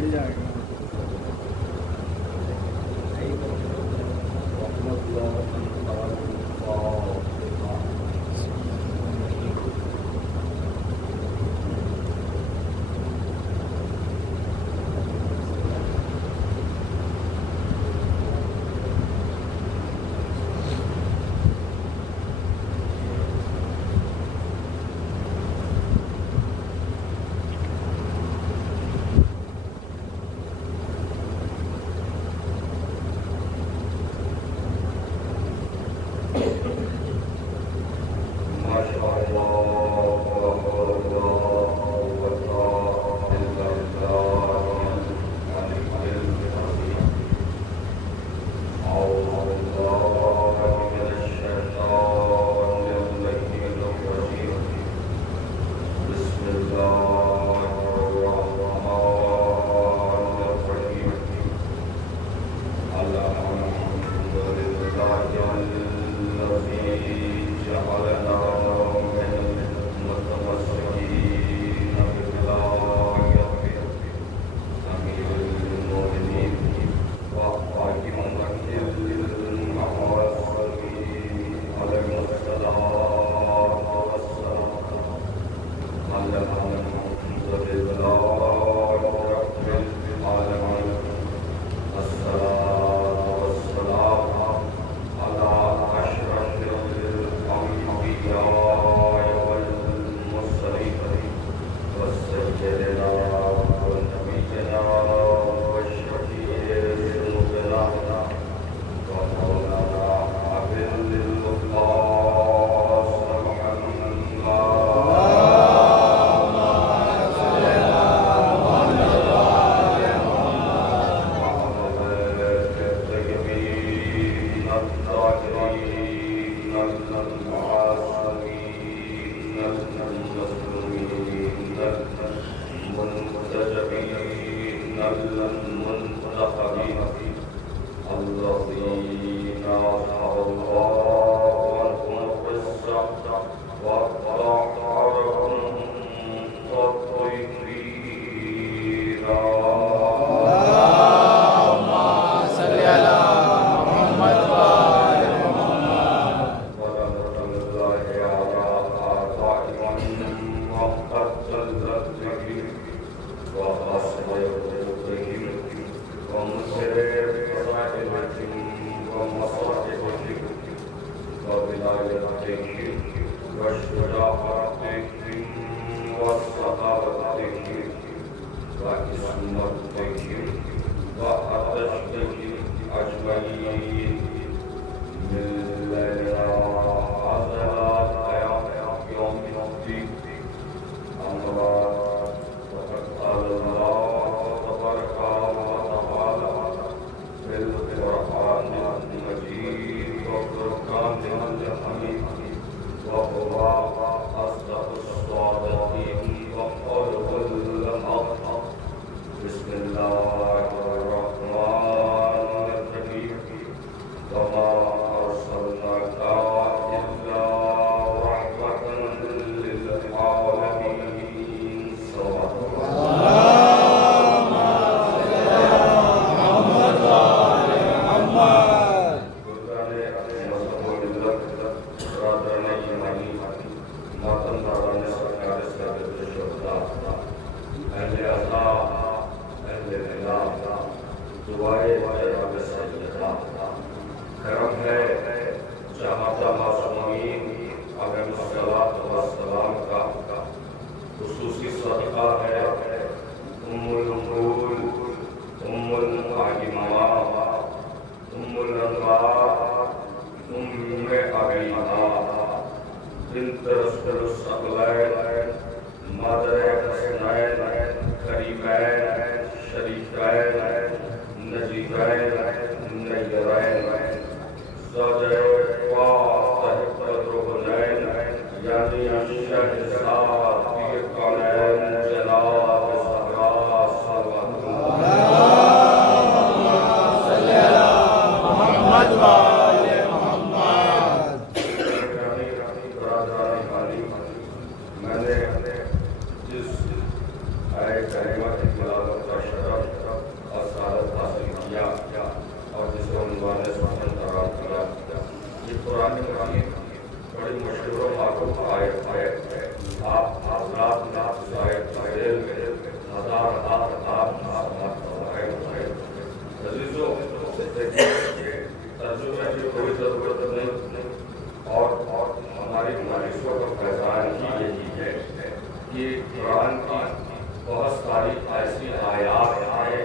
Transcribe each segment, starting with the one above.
مل جائے گا. بڑی مشہور و معروف آیت ہے، آپ حضرات نے اس آیت کا علم ہزار عزیزوں ترجمے کی کوئی ضرورت نہیں، اور ہماری مالشوں کا فیضان ہی یہی ہے کہ قرآن کی بہت ساری ایسی آیات ہیں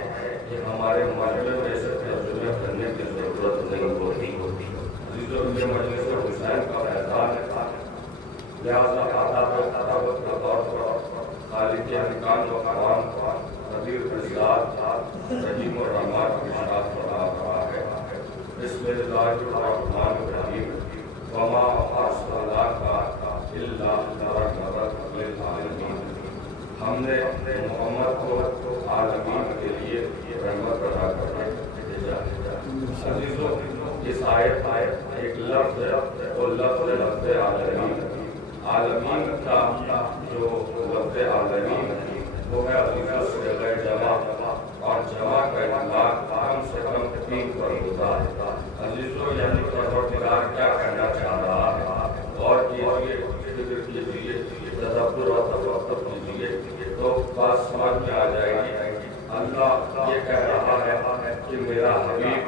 کہ ہمارے معاشرے میں اسے ترجمے کرنے کی ضرورت نہیں ہوتی۔ عزیزوں یہ مجلس حسین کا فیضان ہے، لہٰذا آداب و تدابط کا طور پر خالق امکان و قرآن قدیر فضلات رحیم و رحمان کی اشارت فرما رہا ہے۔ بسم اللہ الرحمن الرحیم وما ارسلناک الا رحمۃ للعالمین، ہم نے محمد کو عالمین کے لیے رحمت عطا کرنے بھیجا ہے۔ عزیزوں اس آیت ایک لفظ ہے، وہ لفظ عالمین، عالمین کا جو لفظ عالمین ہے وہ ہے عزیزوں صیغہ جمع، اور جمع کا اطلاق کم سے کم 3 پر ہوتا ہے۔ عزیزوں یعنی پروردگار کیا کہنا چاہ رہا ہے، اور کیجیے، فکر کیجیے، تدبر اور تفکر کیجیے تو بات سمجھ میں آ جائے گی۔ اللہ یہ کہہ رہا ہے کہ میرا حبیب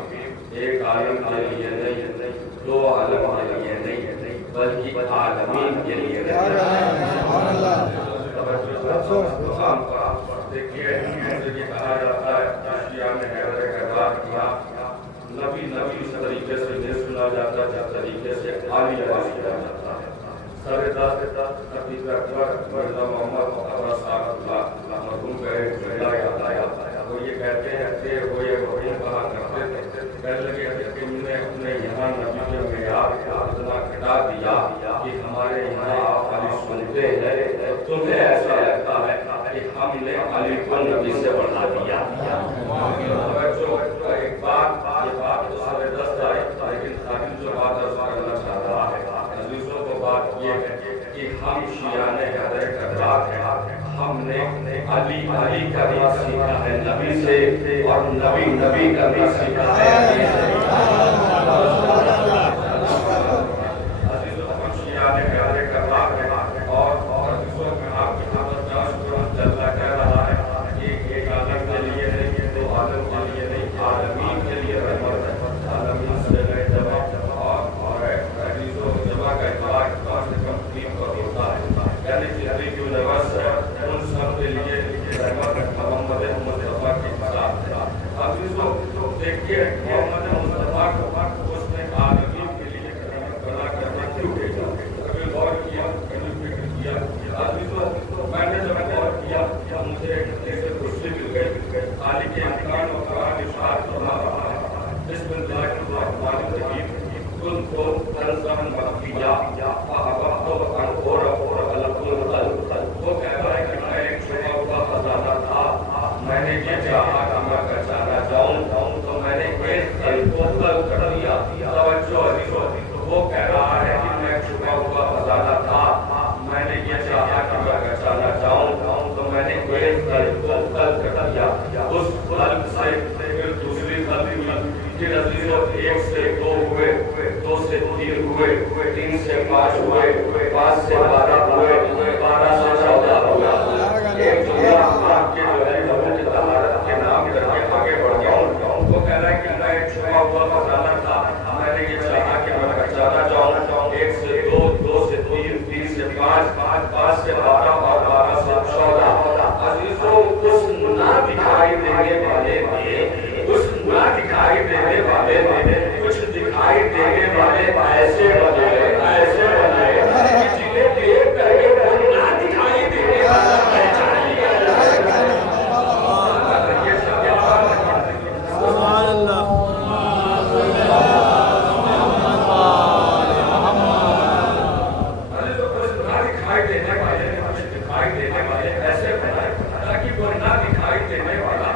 ایک عالم کے لیے نہیں، 2 عالم کے لیے نہیں، بلکہ عالمین کے لیے نہیں۔ دیکھیے جیسے کہ کہا جاتا ہے اشیاء میں حیدر کردار کیا، نبی اس طریقے سے نہیں سنا جاتا جس طریقے سے عالی آواز کیا جاتا ہے۔ سر دست حبیب اکبر مرزا محمد عباس اللہ مرحوم کا ایک جملہ یاد آیا، وہ یہ کہتے ہیں کہ وہ یہ وہی کہا کرتے تھے، کہنے لگے کہ ہم نے اپنے یہاں نبی کے معیار کو اتنا گھٹا دیا کہ ہمارے یہاں آپ علی سنتے ہیں تمہیں ایسا لگتا ہے کہ ہم نے علی کو نبی سے بڑھا دیا۔ ایک بات یہ بات سر دست آئی، لیکن خاطر جو بات کرنا چاہ رہا ہے عزیزوں کو بات یہ ہے کہ ہم شیعہ حیدر کردار ہیں، ہم نے علی کا بھی سیکھا ہے نبی سے، اور نبی کا بھی سیکھا ہے علی سے۔ عزیزوں ہم شیعہ حیدر کردار ہیں، اور عزیزوں میں آپ کی خاطر جلدہ کہہ رہا ہے کہ ایک عالم کے لیے نہیں، 2 عالم کے لیے نہیں، عالمین کے لیے رحمت ہے۔ عالمین سے لے جمع، اور عزیزوں جمع کا اطلاق کم سے کم 3 پر ہوتا ہے، یعنی جتنی جو نفس ہے ان سب کے لیے رحمت محمد مصطفیٰ کی ساتھ ہے۔ عزیزوں دیکھیے محمد مصطفیٰ کو اس نے عالمین کے لیے رحمت بنا کرنے کیوں بھیجا؟ کبھی غور کیا، کبھی فکر کیا؟ عزیزوں میں نے جب غور کیا مجھے ایسے خوشی مل گئی، خالق امکان و قرآن ارشاد فرما رہا ہے بسم اللہ الرحمن الرحیم كنت كنزا مخفيا فأحببت أن أعرف وہ کہتا ہے کہ میں ایک چھپا ہوا خزانہ تھا، میں نے یہ چاہا کہ میں پہچانا جاؤں تو میں نے ایک دل کو قلب کر دیا۔ توجہ عزیزوں، وہ کہہ رہا ہے کہ میں ایک چھپا ہوا خزانہ تھا، میں نے یہ چاہا کہ میں پہچانا جاؤں تو میں نے ایک دل کو قلب کر دیا۔ اس قلب سے پھر دوسری قلب ہوئی، پھر عزیزوں 1 سے 2 ہوئے، 2 سے 3 ہوئے، 3 سے 5 ہوئے، 5 سے 12 ہوئے، 12 سے 14 ہوئے۔ ایک جملہ آپ کے جو ہے لوگوں کی طہارت کے نام کر کے آگے بڑھ جاؤں، وہ کہہ رہا ہے کہ میں ایک چھپا ہوا خزانہ تھا، میں نے یہ چاہا کہ میں پہچانا جاؤں 1 سے 2، 2 سے 3، 3 سے 5، 5 سے 12 اور 12 سے 14۔ عزیزوں اس نہ دکھائی دینے والے نے کچھ دکھائی دینے والے ایسے بنے جنہیں دیکھ کر کے وہ نہ دکھائی دینے والا پہچان لیا جائے۔ سبحان اللہ۔ ایسے بنائے تاکہ وہ نہ دکھائی دینے والا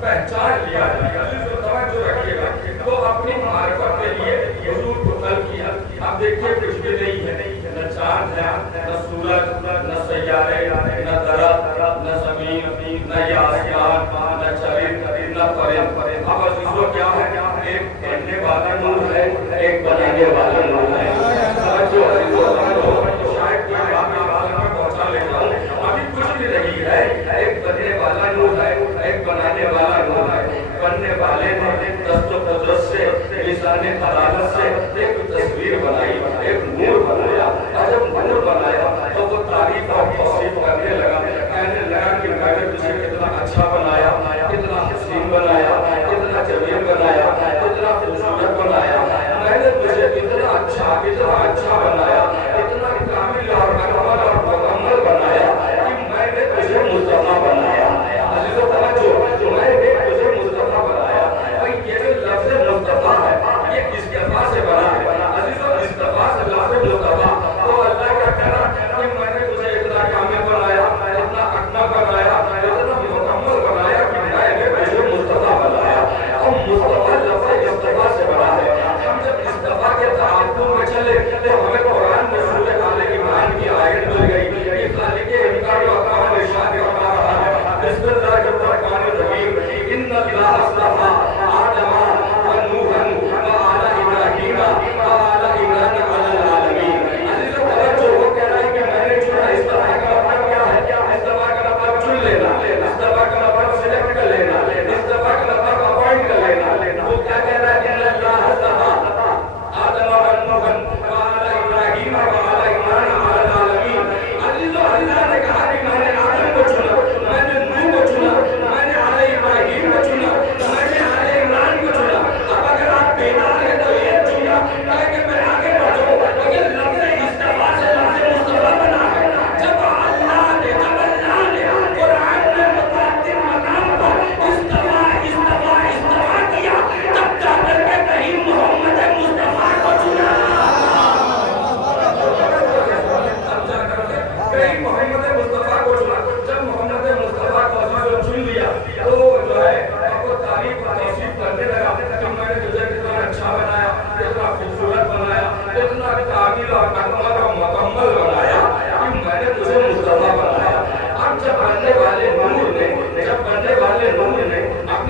پہچان لیا جائے۔ توجہ رکھیے گا، وہ اپنی معرفت کے لیے حضور کو طلب کیا۔ اب دیکھیے کچھ بھی نہیں ہے، نہ چاند ہے، نہ سورج، نہ سیارے، نہ درخت، نہ زمین، نہ یہ آسمان، نہ چرند، نہ پرند۔ اب عزیزوں کیا ہے؟ ایک بننے والا نور ہے، ایک بنانے والا نور ہے۔ توجہ عزیزوں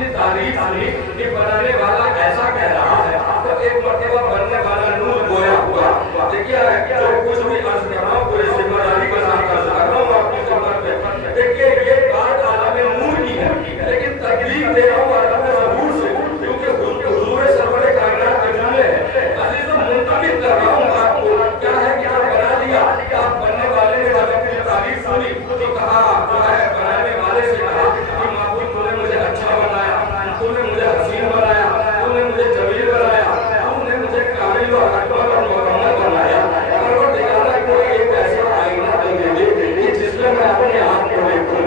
اپنی تعریف کہ بنانے والا ایسا کہہ رہا ہے تو ایک مرتبہ بننے والا نور گویا ہوا. دیکھیے جو کچھ بھی عرض کر رہا ہوں کوئی ذمہ داری کے ساتھ عرض کر رہا ہوں اپنی خدمت میں. دیکھیے یہ بات عالم نور کی ہے لیکن تکلیف دے رہا ہوں عالم ظہور سے کیونکہ حضور سرور کائنات کے جملے ہیں. عزیزوں منتقل کر رہا ہوں آپ کو کیا ہے کہ آپ بنا دیا آپ بننے والے نے جب اپنی تعریف سنی تو کہا جو ہے بنانے والے سے کہا کہ معبود تو نے مجھے اچھا بنایا تو نے مجھے حسین بنایا تو نے مجھے جمیل بنایا تو نے مجھے کامل اور اکمل اور مکمل بنایا. پروردگار کوئی ایک ایسا آئینہ تو دے دے کہ جس میں میں اپنے آپ کو دیکھوں.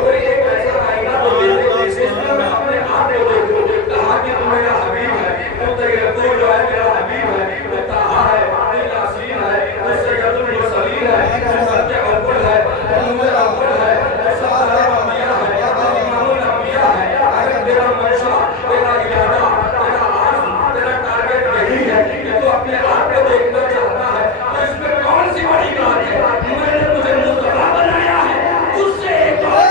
کوئی ایک ایسا آئینہ تو دے دے جس میں میں اپنے آپ کو دیکھوں. کہا کہ تو میرا حبیب ہے تو جو ہے میرا حبیب ہے تو طہا ہے تو یاسین ہے تو سید المرسلین ہے تو سید اول ہے تو نور اول ہے تو سردار انبیاء ہے تو امام الانبیاء ہے. اگر تیرا منشا تیرا ارادہ تیرا عزم تیرا ٹارگٹ یہی ہے کہ تو اپنے آپ کو دیکھنا چاہتا ہے تو اس میں کون سی بڑی بات ہے. میں نے تجھے مصطفیٰ بنایا ہے تجھ سے ایک اور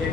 3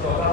14,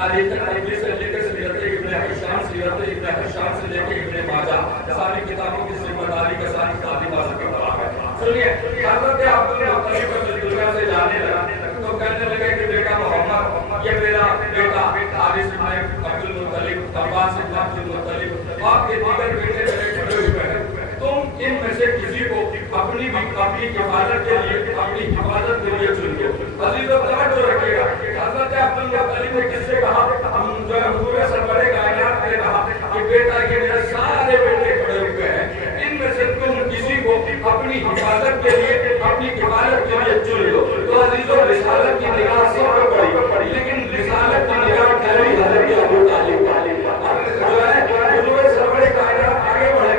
تاریخ عربی سے لے کے سیرت ابن ہشام، سیرت ابن ہشام سے لے کے ابن ماجہ، ساری کتابوں کی ذمہ داری کے ساتھ تعلیم حاصل کرتا ہے۔ سنیے، حضرت عبد المطلب جب دنیا سے جانے لگا تو کہنے لگے کہ بیٹا محمد، یہ میرا بیٹا حارث ابن عبد المطلب، عباس ابن عبد المطلب، آپ کے دیگر بیٹے میرے کھڑے ہوئے ہیں، تم ان میں سے کسی کو اپنی کفالت کے لیے، اپنی حفاظت کے لیے چن لو۔ عزیز و توجہ رکھیے گا، حضرت عبد المطلب نے کس سے کہا؟ جو ہے حضور سرور کائنات نے کہا کہ بیٹا یہ میرے سارے بیٹے کھڑے ہوئے ہیں، ان میں سے تم کسی کو اپنی حفاظت کے لیے، اپنی کفالت کے لیے چن لو۔ تو عزیز و رسالت کی نگاہ سب پر پڑی، لیکن رسالت کی نگاہ ٹھہری حضرت ابو طالب جو ہے حضور سرور کائنات آگے بڑھے،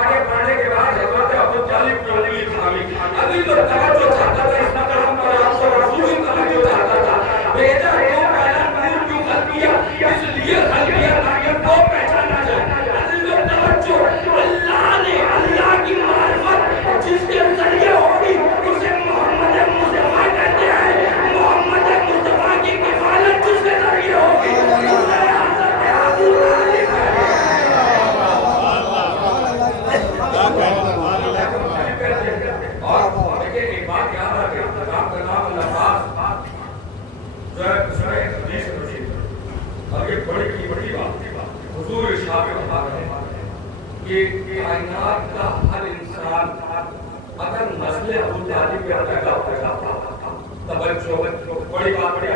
آگے بڑھنے کے بعد حضرت ابو طالب کی انگلی تھامی۔ عزیز و توجہ چاہتا تھا، اس مقام پر آپ سے رسول توجہ چاہتا تھا، بیٹا تو پہلا نور کیوں خلق کیا؟ اس لیے خلق کیا تاکہ وہ پہچانا جائے۔ عزیز و توجہ، اللہ نے، اللہ کی معرفت جس کے ذریعے ہوگی اسے محمد مصطفیٰ کہتے ہیں، محمد مصطفیٰ کی کفالت جس کے ذریعے ہوگی اسے حضرت ابو طالب اور دیکھیں ایک بات یاد رکھیں، آپ کا نام نواز جو ہے اس میں حدیث نصیب اور یہ بڑی بات حضور ارشاد فرما رہے ہیں کہ کائنات کا ہر انسان اگر نسل ابو طالب میں پیدا ہوگا، توجہ بڑی بات ہے۔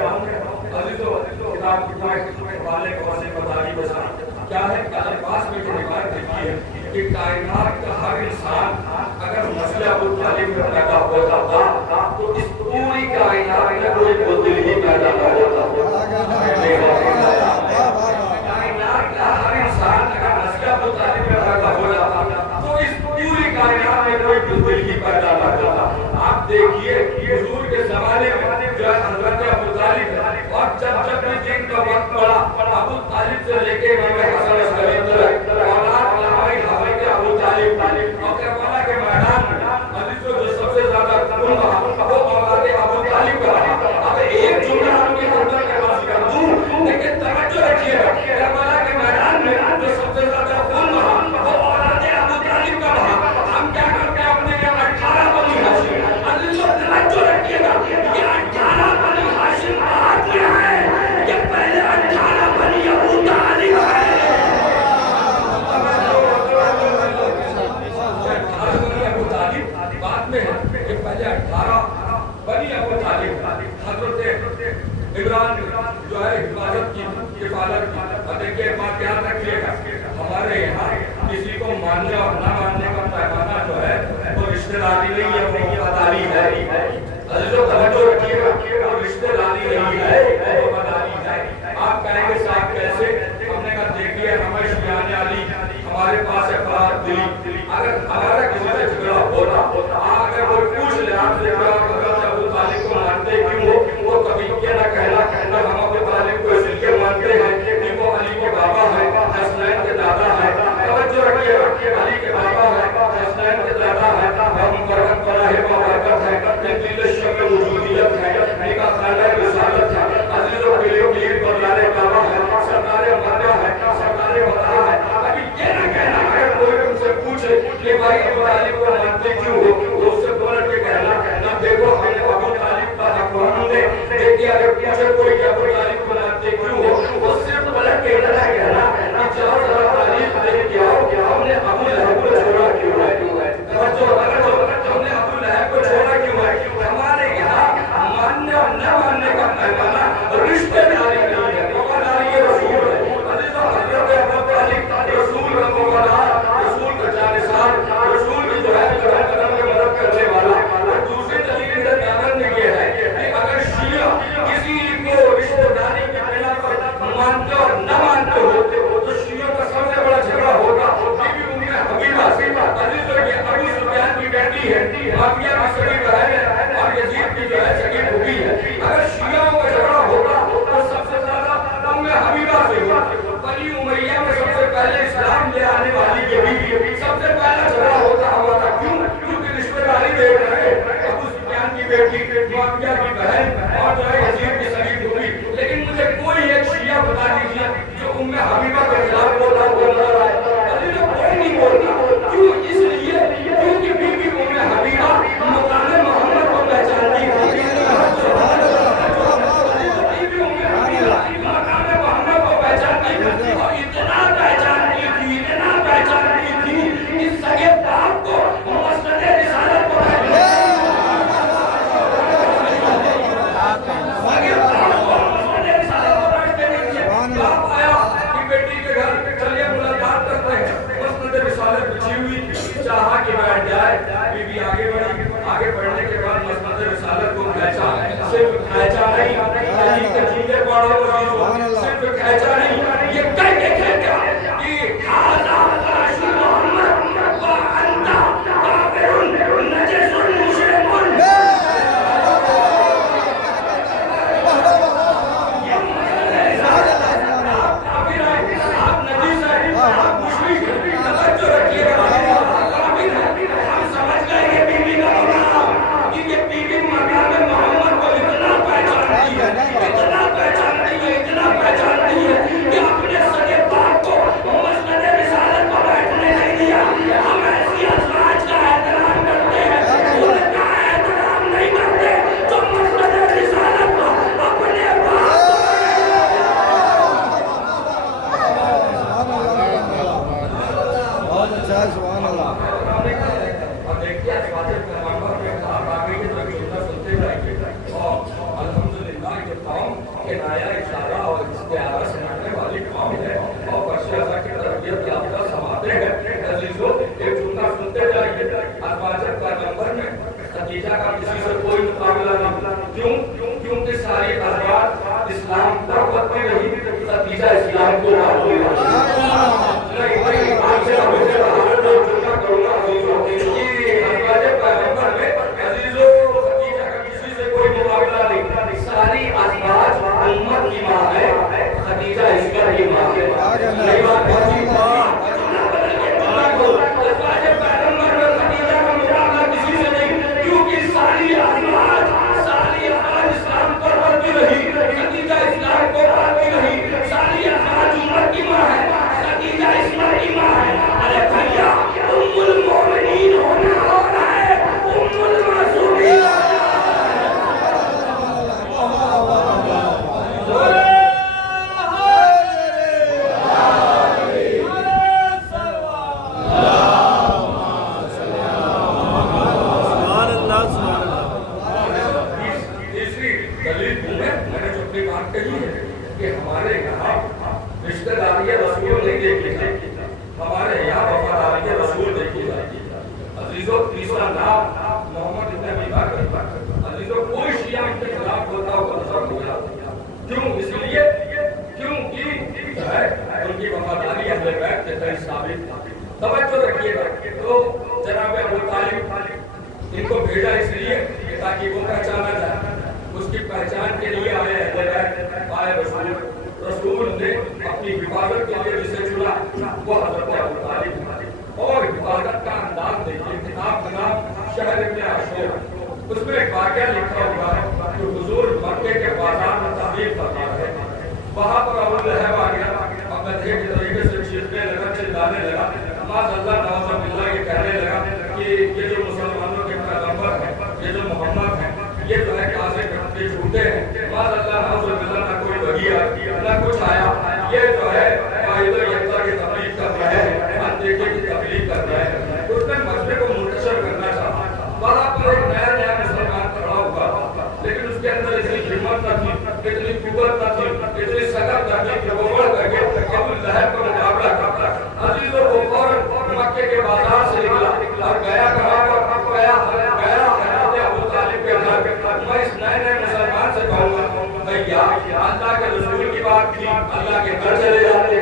عزیزو کتاب کے حوالے کو واسطے بتائی بسا کیا ہے؟ الفاظ میں جو روایت لکھی ہے کہ کائنات کا ہر انسان اگر نسل ابو طالب میں پیدا ہوتا تو اس پوری کائنات میں کوئی بدل ہی پیدا نہ ہوتا۔ کائنات کا ہر انسان اگر نسل ابو طالب میں پیدا ہو جاتا تو اس پوری کائنات میں کوئی بدل ہی پیدا نہ ہوتا۔ آپ دیکھیے حضور کے زمانے میں جو ہے حضرت ابو طالب ہے، اور جب بھی دین کا وقت پڑا ابو طالب سے لے کے امام حسن عسکری تک اولاد علماء حضرت ابو طالب اور کربلا کے میدان میں عزیزو جو سب سے زیادہ خون بہا وہ اولاد ابو طالب کا رہا۔ اب ایک جملہ ہم کی خدمت کے پاس کر دوں، لیکن توجہ رکھیے گا، کربلا کے میدان میں جو سب سے زیادہ خون بہا وہ اولاد ابو طالب کا رہا۔ ہم کیا کرتے ہیں اپنے یہاں 18 بنی ہاشم، عزیزو توجہ رکھیے گا، یہ 18 بنی ہاشم آج میں ہے، یہ پہلے 18 بنی ابو طالب ہے۔ بعد میں یہ پہلے 18 بنی ابو طالب حضرت عمران جو ہے حفاظت کی، کفالت کی۔ دیکھیے بات یاد رکھیے گا، ہمارے یہاں کسی کو ماننے اور نہ ماننے کا پیمانہ جو ہے وہ رشتہ داری نہیں ہے، وہ وفاداری ہے۔ عزیزو توجہ رکھیے گا، وہ رشتہ داری نہیں ہے، وہ وفاداری ہے۔ آپ کہیں گے صاحب کیسے؟ ہم نے کہا دیکھیے ہمیں شیعان علی ہمارے پاس ہے فرات دلی، اگر ہمارا کسی سے جھگڑا ہوتا اگر کوئی پوچھ لے آپ سے حضرت ابو طالب کو مانتے کیوں ہو، تو کبھی یہ نہ کہنا کہ ہم ابو طالب کو اس لیے مانتے ہیں کہ وہ علی کے بابا ہیں، حسنین کے دادا ہیں۔ توجہ رکھیے گا، علی کے بابا ہیں، حسنین کے دادا ہیں، ہم برکت بنا ہے، برکت ہے، تبدیل شب وجودیت ہے، نکاح خانہ رسالت ہے، عزیز و پیر بردار کعبہ ہے، سرکار مکہ ہے، سرکار وطا ہے۔ ابھی یہ نہ کہنا اگر کوئی ان سے پوچھے کہ بھائی ابو طالب کو مانتے کیوں ہو، تو اس سے بولٹ کے کہنا نہ دیکھو ہم نے ابو طالب کا حق ہم نے دیکھیے، اگر پوچھے کوئی کہ ابو طالب کو مانتے کیوں ہو، اس سے بولٹ کے کہنا کہ جاؤ ذرا تاریخ دیکھ کے آؤ کہ ہم نے ابو لہب کو چھوڑا کیوں ہے۔ توجہ ہم نے ابو لہب کو چھوڑا کیوں ہے؟ ہمارے یہاں ماننے اور نہ ماننے کا پیمانہ رشتے داری نہیں ہے، وفاداری رسول ہے۔ عزیزو حضرت ابو طالب رسول کا وفادار، رسول کا جانثار، رسول کی جو ہے قدم قدم میں مدد کرنے والا۔ اور دوسری دلیل سے بیان یہ ہے کہ اگر شیعہ کسی کو رشتہ داری کے بنا پر مانتے اور نہ مانتے ہوتے تو شیعوں کا سب سے بڑا جھگڑا ہوگا بی بی ام حبیبہ سے۔ عزیزو یہ ابو سفیان کی بیٹی ہے، معاویہ کی سگی بہن ہے، اور یزید کی جو ہے سگی پھوپھی ہے۔ اگر شیعوں کا جھگڑا ہوگا تو سب سے زیادہ ام حبیبہ سے ہوگا۔ بنی امیہ میں سب سے پہلے اسلام لے آنے والی یہ بیوی سب سے پہلا جھگڑا ہوتا ہوا تھا، کیوں؟ کیونکہ رشتہ داری دیکھ رہے ابو سفیان کی بیٹی، معاویہ کی بہن اور جو ہے یزید کی سگی پھوپھی۔ لیکن مجھے کوئی ایک شیعہ ام حبیبہ کے خلاف بولتا ہوا نظر آئے. علی نے کوئی نہیں بولتا. کیوں؟ اس لیے کیونکہ بی بی ام حبیبہ مقام محمد کو پہچانتی تھی. اور اتنا پہچانتی تھی اس سگے باپ کو مسند رسالت کو باپ آیا کہ بیٹی کے گھر چلیے ملاقات کرتے ہیں. مسند رسالت بچھی ہوئی تھی, چاہا کہ بیٹھ جائے. بی بی آگے بڑھی. آگے بڑھنے کے بعد مسند رسالت کو کھینچا. صرف کھینچا نہیں, علی کے جینے پڑھو عزیزو, صرف کھینچا نہیں, یہ کہہ کے کھینچا کہ حاذا فراش محمد وانتا کافر نجس مشرک. آپ نجیس ہیں, آپ مشرک ہیں, توجہ رکھیے گا. ہم سمجھ گئے کہ بی بی کا مقام, کہ یہ بی بی مقام محمد کو اتنا پہچانتی ہے, اتنا پہچانتی ہے, اتنا پہچانتی ہے کہ اپنے سگے باپ کو مسند رسالت کو بیٹھنے نہیں دیا. ہم ایسی ازواج کا احترام کرتے ہیں, ان کا احترام نہیں کرتے جو مسند رسالت کو اپنے باپ بہت اچھا ہے. سبحان اللہ. اور دیکھیے واجب پیغمبر کے خلاف آ گئی تو سننا سنتے جائیے. اور الحمدللہ یہ قوم کنایا اشارہ اور استعارہ سمجھنے والی قوم ہے اور بشر کی تربیت یافتہ سماتے ہیں. عزیزو ایک سننا سنتے جائیے. واجب پیغمبر میں خدیجہ کا کسی سے کوئی مقابلہ نہیں. کیوں؟ کیونکہ ساری ازواج اسلام پر پڑتی رہی, خدیجہ اسلام کو مانتی رہی. ساری ازواج امت کی ماں ہے, خدیجہ اس کا ہی ماں ہے. نئی بات خدیجہ کا مقابلہ کسی سے نہیں, کیونکہ ساری ازواج اسلام پر پڑتی رہی, خدیجہ اسلام کو پڑھتی رہی. ساری ازواج امت کی ماں ہے, خدیجہ اسلام کی ماں ہے. ارے بھیا ام المومنین ہونا ہو رہا ہے, ام المعصومین. کہ ہمارے یہاں رشتہ داری رسول نہیں دیکھی جاتی, ہمارے یہاں وفاداری رسول دیکھی جاتی. عزیزو تیسرا نام محمد ابن ابی بکر. عزیزو کوئی شیعہ ان کے خلاف ہوتا ہوا نظر ہو جاتا. کیوں؟ اس لیے کیونکہ ان کی وفاداری اہل بیت کے تئیں ثابت. توجہ رکھیے گا. تو جناب ابو طالب ان کو بھیجا اس لیے تاکہ وہ پہچانا جائے. اس کی پہچان کے لیے آئے اہل بیت, آئے رسول نے اپنی حفاظت کے لیے جسے چنا وہ حضرت ابو طالب. اور حفاظت کا انداز دیکھیے. کتاب کا نام شہر ابن عاشور. اس میں ایک واقعہ لکھا ہوا ہے جو حضور مکے کے بازار میں تعبیر فرما ہے. وہاں پر ابو لہب آ گیا, اب گدھے کے طریقے سے چیخنے لگا, چلانے لگا, معاذ اللہ نعوذ باللہ یہ کہنے لگا کہ یہ جو مسلمانوں کے پیغمبر ہیں, یہ جو محمد ہیں, یہ جو ہے کاذب ہیں, جھوٹے ہیں. معاذ اللہ نعوذ باللہ نہ کوئی وحی آئی, نہ کچھ آیا. یہ جو ہے واحد و یکتا کی تبلیغ کر رہے ہیں, اندیکھے کی تبلیغ کر رہے ہیں. اس نے مسئلے کو منتشر کرنا چاہا. وہاں پر ایک نیا مسلمان کھڑا ہوا, لیکن اس کے اندر اتنی ہمت نہ تھی, اتنی قوت نہ تھی, اتنی سخت نہ تھی کہ وہ بڑھ کر کے ابو لہب کا مقابلہ کرتا. عزیزوں وہ فوراً مکے کے بازار سے نکلا اور گیا کہاں پر, گیا ابو طالب کے گھر. میں اس نئے مسلمان سے کہوں گا بھیا اللہ کے رسول کی بات تھی, اللہ کے گھر چلے جاتے,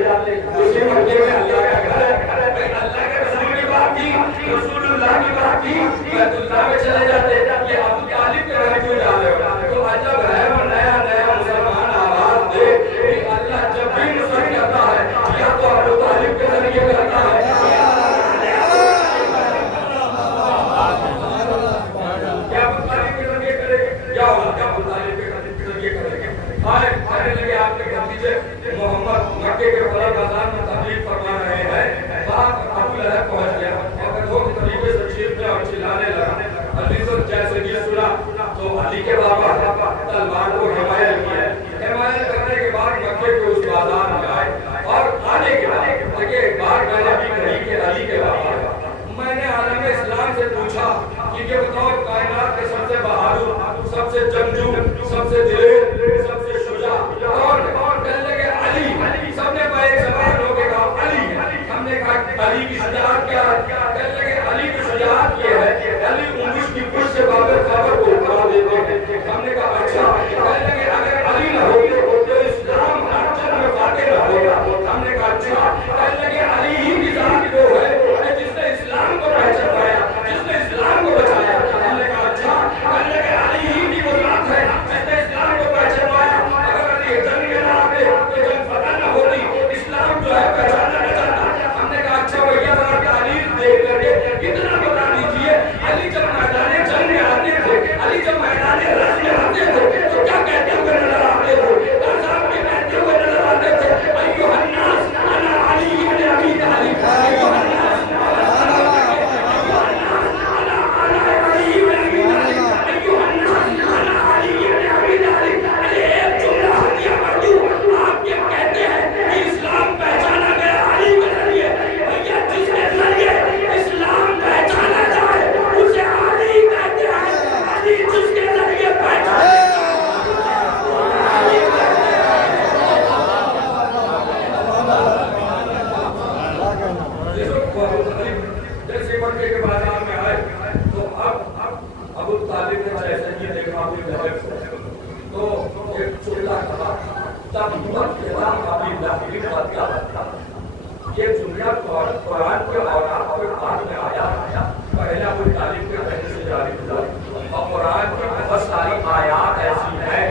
تھا. یہ جملہ قرآن کے اوراق کے بعد میں آیا. پہلے ابو طالب کے کہنے سے جاری ہوا اور قرآن کی بہت ساری آیات ایسی ہیں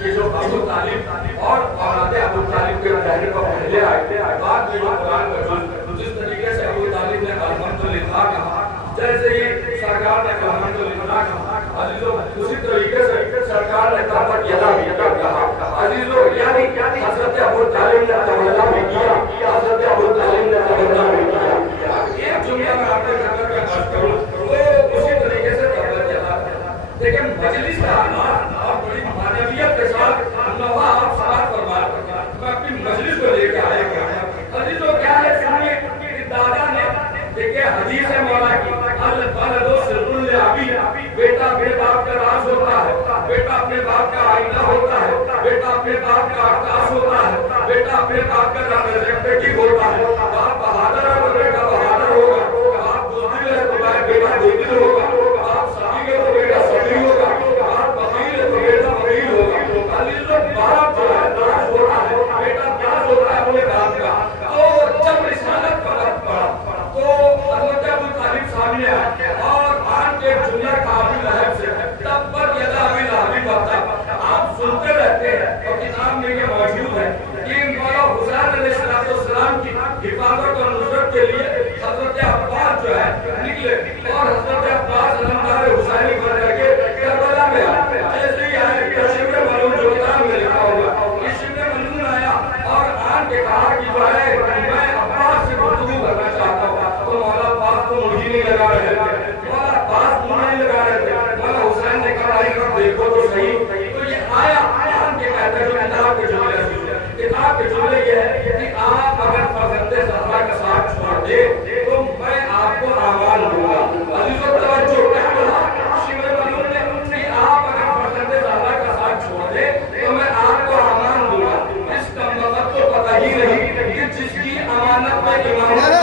کہ جو ابو طالب اور اولاد ابو طالب کے کہنے کو پہلے آئے تھے. بعد میں جو قرآن کا جس طریقے سے ابو طالب نے الحمدللہ کہا, جیسے ہی سرکار نے الحمدللہ کہا, عزیزوں اسی طریقے سے سرکار نے تابت یدا بھی کہا. عزیزوں یعنی حضرت ابو طالب نے تولہ بھی کیا, حضرت ابو طالب نے تولہ بھی کیا. ایک جملہ میں آپ نے کہا کہ عرض کروں وہ اسی طریقے سے تابت یدا ہے. لیکن مجلس کا آغاز اور بڑی معنویت کے ساتھ نوا آپ ساتھ فرمایا. میں اپنی مجلس کو لے کے آیا گیا. عزیزوں کیا ہے سنیے کہ دادا نے دیکھیں حدیث ہے مولا کی, الولد سر لابی, بیٹا اپنے باپ کا راز ہوتا ہے, بیٹا اپنے باپ کا آئینہ ہوتا ہے, بیٹا اپنے باپ کا عکاس ہوتا ہے, بیٹا اپنے باپ کا ریپریزنٹیٹیو ہوتا ہے. باپ بہادر ہے تو بیٹا بہادر ہوگا, باپ بزدل ہے تو بیٹا بزدل ہوگا, باپ صحیح ہے تو بیٹا صحیح ہوگا, باپ بخیل ہے تو بیٹا بخیل ہوگا. عزیزوں باپ جو ہے راز ہوتا ہے, بیٹا راز ہوتا ہے اپنے باپ کا. تو جب رسالت کا وقت پڑا تو حضرت ابو طالب سامنے آئے اور آن کے جملہ کافی لہب سے تبت یدا ابی لہب پڑھتا. آپ سنتے رہتے ہیں اور کتاب میں یہ موجود ہے کہ مولا حسین علیہ السلام کی حفاظت اور نصرت کے لیے حضرت عباس جو ہے نکلے اور حضرت عباس علمدار حسینی بن کر کے کربلا میں آئے. جیسے ہی آئے شبر ملعون جو کتاب میں لکھا ہوگا کہ شبر ملعون آیا اور آن کے کہا کہ جو ہے میں عباس سے گفتگو کرنا چاہتا ہوں. تو مولا عباس کو مجھے نہیں لگا رہے تھے, مولا عباس کو نہیں لگا رہے تھے. مولا حسین نے کہا دیکھو تو صحیح. تو یہ آیا آن کے کہتے ہیں کتاب کے جملے, کتاب کے جملے یہ ہے کہ آپ اگر فرزند زہرا کا ساتھ چھوڑ دے تو میں آپ کو آمان دوں گا. عزیزوں توجہ کیا بولا شبر ملعون نے کہ آپ اگر فرزند زہرا کا ساتھ چھوڑ دے تو میں آپ کو آمان دوں گا. اس کا مطلب تو پتہ ہی نہیں کہ جس کی امانت میں امامت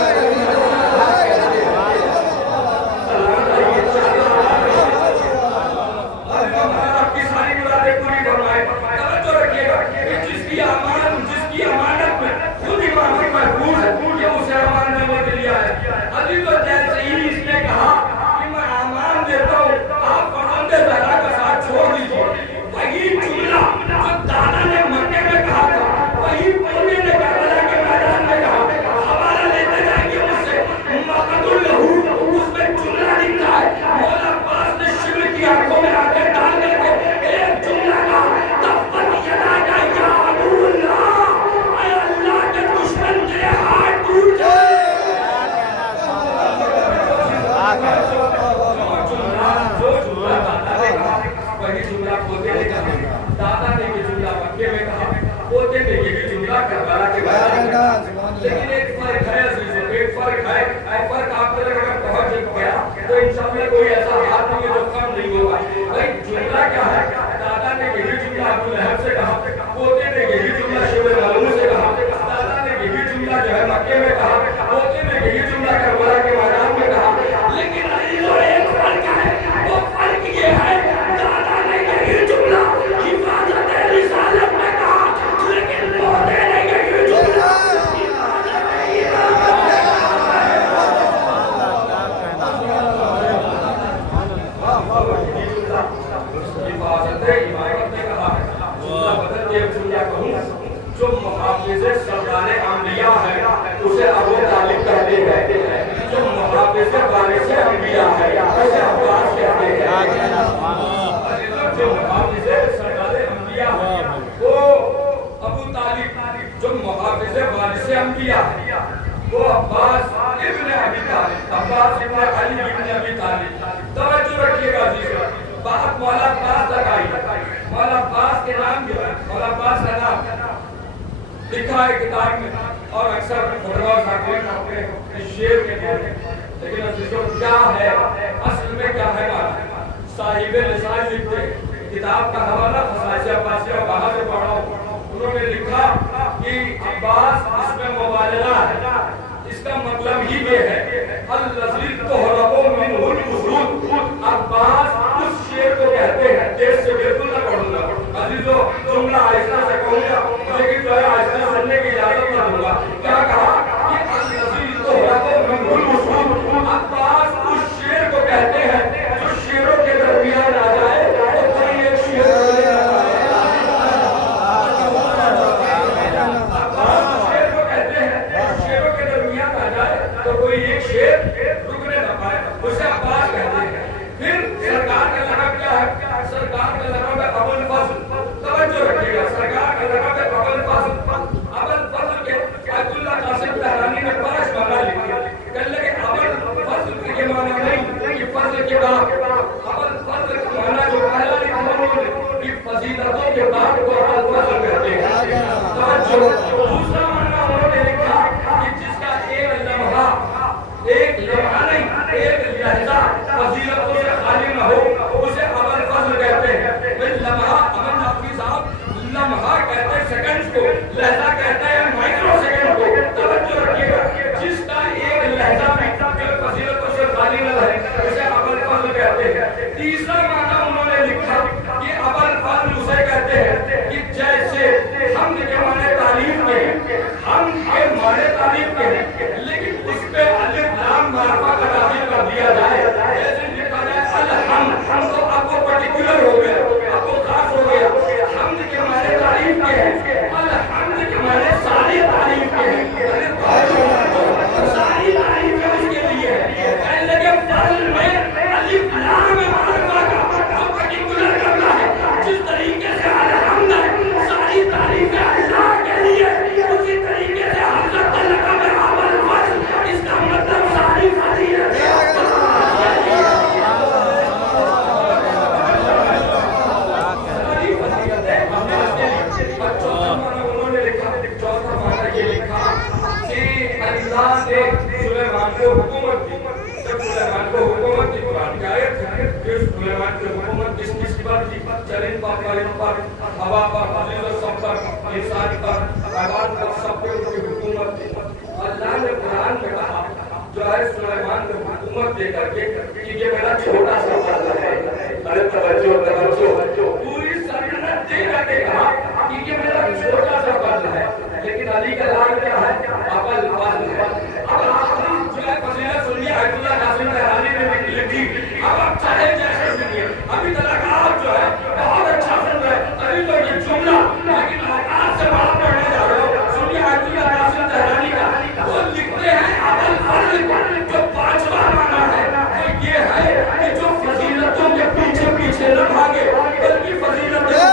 لکھا ہے کتاب میں اور اکثر شیر کے دور لیکن عزیزوں کیا ہے اصل میں کیا ہے صاحب رسائل لکھتے کتاب کا حوالہ خصائص عباسیہ وہاں سے پڑھا انہوں نے لکھا کہ عباس اس میں مبالغہ ہے. اس کا مطلب ہی یہ ہے الذی تہرب منہ الاسود. عباس اس شیر کو کہتے ہیں تیز سے بالکل نہ پڑھوں گا عزیزوں جملہ آہستہ سے کہوں گا لیکن جو ہے آہستہ سننے کی اجازت نہ دوں گا. سلیمان کو حکومت دی. جب سلیمان کو حکومت دی قرآن کی آیت ہے کہ سلیمان کی حکومت کس کس پر تھی؟ چرند پر، پرند پر، ہوا پر، عزیز و سب پر، انسان پر، حیوان پر، سب پہ ان کی حکومت تھی. اللہ نے قرآن میں کہا جو ہے سلیمان کو حکومت دے کر کے کہ یہ میرا چھوٹا سا فضل ہے. ارے توجہ پوری سلطنت دے کر کے کہا کہ یہ میرا چھوٹا سا فضل ہے. لیکن علی کا لال کیا ہے؟ ابل فضل ہے. اب آپ جو ہے فضیلت سنیے آیت اللہ ناصر تہرانی نے لکھی. اب آپ چاہے جیسے سنیے. ابھی تک آپ جو ہے بہت اچھا سن رہے ہیں. ابھی تو یہ جملہ لیکن آج سے بات پڑھنے جا رہے ہو. سنیے آیت اللہ ناصر تہرانی کا. وہ لکھتے ہیں ابل فضل جو پانچواں معنی ہے وہ یہ ہے کہ جو فضیلتوں کے پیچھے پیچھے نہ بھاگے بلکہ فضیلتیں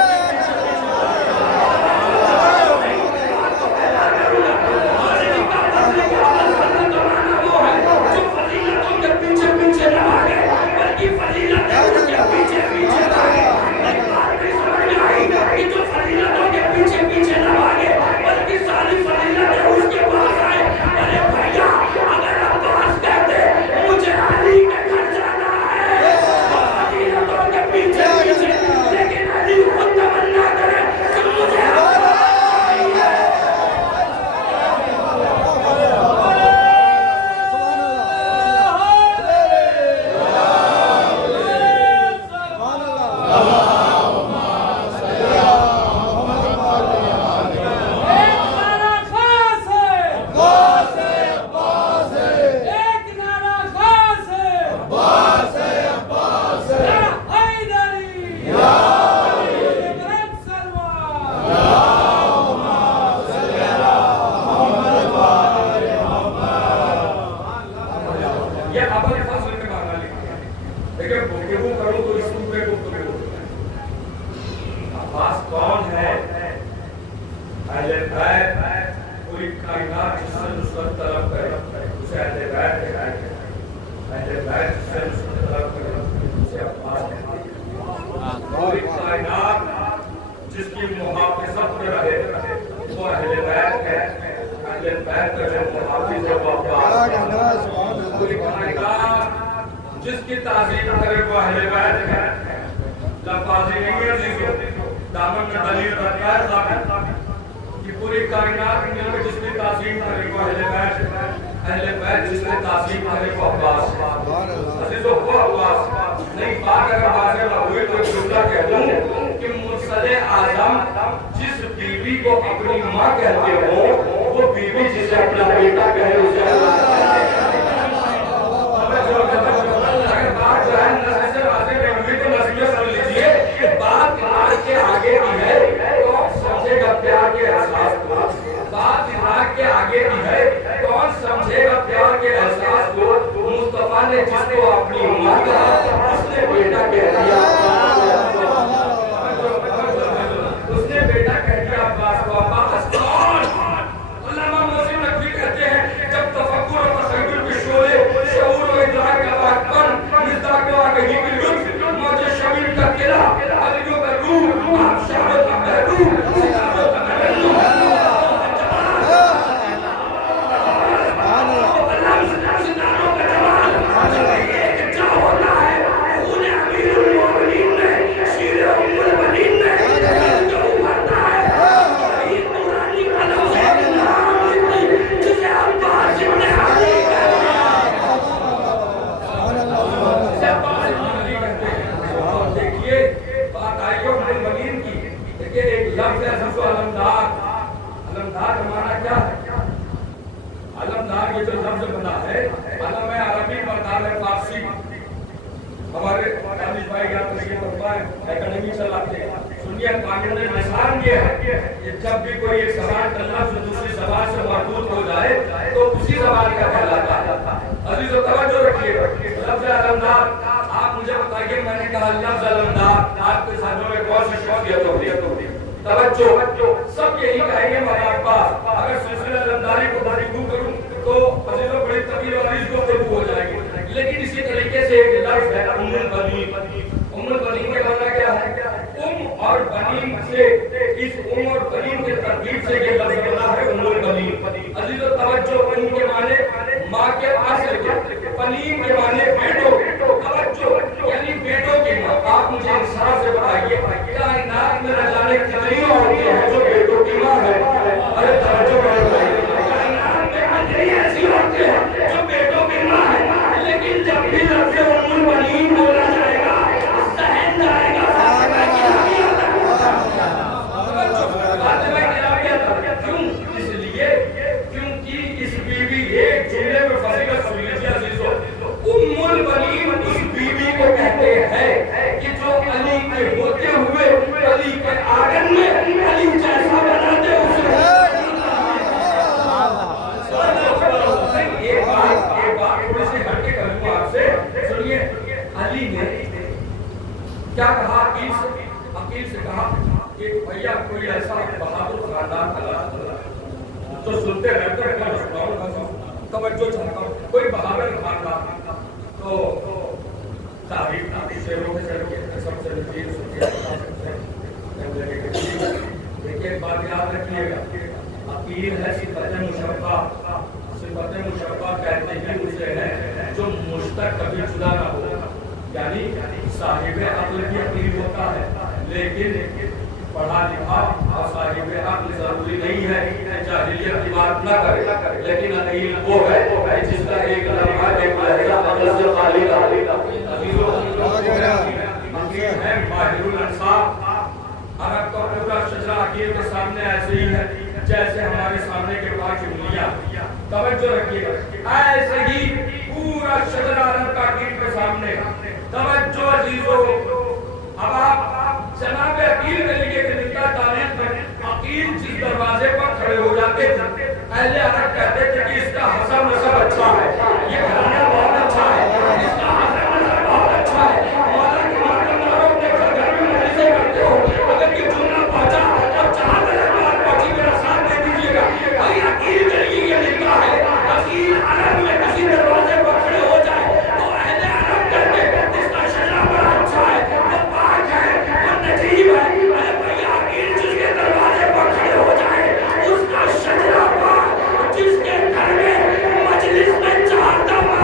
جس کی محافظت میں رہے وہ اہل بیت ہے. اہل بیت کا جو محافظ ہے وہ عباس. پوری کائنات جس کی تعظیم کرے وہ اہل بیت ہے. لفاظی نہیں ہے عزیزو دامن میں دلیل رکھا ہے ثابت کہ پوری کائنات میں جس کی تعظیم کرے وہ اہل بیت ہے. اہل بیت جس کی تعظیم کرے وہ عباس. عزیزو وہ عباس نہیں. بات اگر واضح نہ ہوئی تو جملہ کہہ دوں کہ مرسل اعظم جس بیوی کو اپنی ماں کہتے ہو وہ بیوی جسے اپنا بیٹا کہے اسے اللہ اگر بات جو ہے نظر سے واضح نہیں ہوئی تو نظر میں سمجھ لیجیے کہ بات دماغ کے آگے بھی ہے کون سمجھے گا پیار کے احساس کو. بات دماغ کے آگے بھی ہے کون سمجھے گا پیار کے احساس کو. مصطفیٰ نے جس کو اپنی ماں کہا اس نے بیٹا کہہ دیا. جب بھی کوئی ایک زبان کا لفظ دوسری زبان سے مربوط ہو جائے تو اسی زبان کا کہلاتا ہے. عزیز و توجہ رکھیے لفظ علمدار. آپ مجھے بتائیے میں نے کہا لفظ علمدار آپ کے ذہنوں میں کون سی شخصیت ہوتی ہے؟ توجہ سب یہی کہیں گے میرے پاس اگر سلسلہ علمداری کو گفتگو کروں تو عزیز و بڑی طویل اور عزیز گفتگو ہو جائے گی. لیکن اسی طریقے سے ایک لفظ ہے ام البنین. ام البنین کا معنی کیا ہے؟ اور بنین سے اس ام اور بنین کے ترکیب سے یہ لفظ بنا ہے ام البنین. عزیز و توجہ ان کے معنی ماں کے اصل توجہ چاہتا ہوں. کوئی بہادر خاندان تو تاریخ شیروں کے ذریعے سب سے نزدیک دیکھیے ایک بات یاد رکھیے گا. عقیل ہے صفت مشبہ. صفت مشبہ کہتے ہیں اسے ہے جو مشتق کبھی جدا نہ ہو. یعنی صاحب عقل بھی عقیل ہوتا ہے لیکن پڑھا لکھا اور صاحب عقل ضروری نہیں ہے کہ جاہلیت کی بات نہ کرے. لیکن عقیل وہ ہے جس کا ایک لمحہ ایک لہجہ عقل سے خالی رہا. عقیل ہے ماہر الانصاف. عرب کا پورا شجرہ عقیل کے سامنے ایسے ہی ہے جیسے ہمارے سامنے کے پاس انگلیاں. توجہ رکھیے گا ایسے ہی پورا شجرہ عرب کا عقیل کے سامنے. توجہ عزیزو. اب آپ جناب عقیل کے لیے نکتا تاریخ میں عقیل جس دروازے پر کھڑے ہو جاتے تھے اہل عرب کہتے تھے کہ اس کا حسب نسب اچھا ہے, یہ گھرانا بہت اچھا ہے, اس کا حسب نسب بہت اچھا ہے. مولا کے ماتم نارو اپنے گھر میں مجلسیں کرتے ہو, اگر یہ جملہ پہنچا اور جہاں تک بات پہنچی میرا ساتھ دے دیجیے گا. بھائی عقیل کے لیے یہ نکتا ہے. عقیل عرب میں کسی دروازے پر کھڑے ہو جائے تو اہل عرب کہتے اس کا شجرہ بڑا اچھا ہے, وہ پاک ہے, وہ نجیب ہے. ارے بھائی عقیل جس کے دروازے پر کھڑے ہو جائے اس کا شجرہ پاک, جس کے گھر میں مجلس میں 4 دفعہ